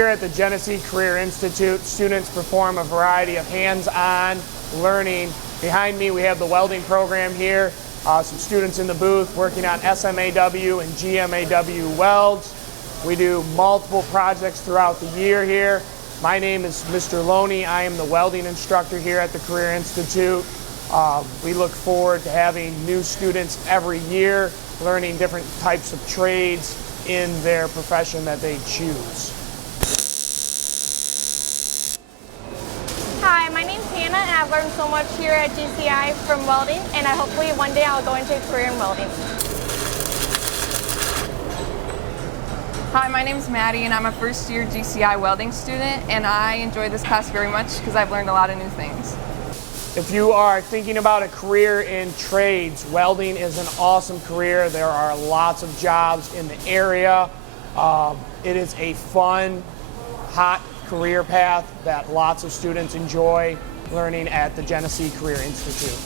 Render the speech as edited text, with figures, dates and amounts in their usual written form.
Here at the Genesee Career Institute, students perform a variety of hands-on learning. Behind me we have the welding program here. Some students in the booth working on SMAW and GMAW welds. We do multiple projects throughout the year here. My name is Mr. Loney. I am the welding instructor here at the Career Institute. We look forward to having new students every year learning different types of trades in their profession that they choose. Hi, my name's Hannah and I've learned so much here at GCI from welding, and hopefully one day I'll go into a career in welding. Hi, my name's Maddie and I'm a first year GCI welding student, and I enjoy this class very much because I've learned a lot of new things. If you are thinking about a career in trades, welding is an awesome career. There are lots of jobs in the area. It is a fun, hot career path that lots of students enjoy learning at the Genesee Career Institute.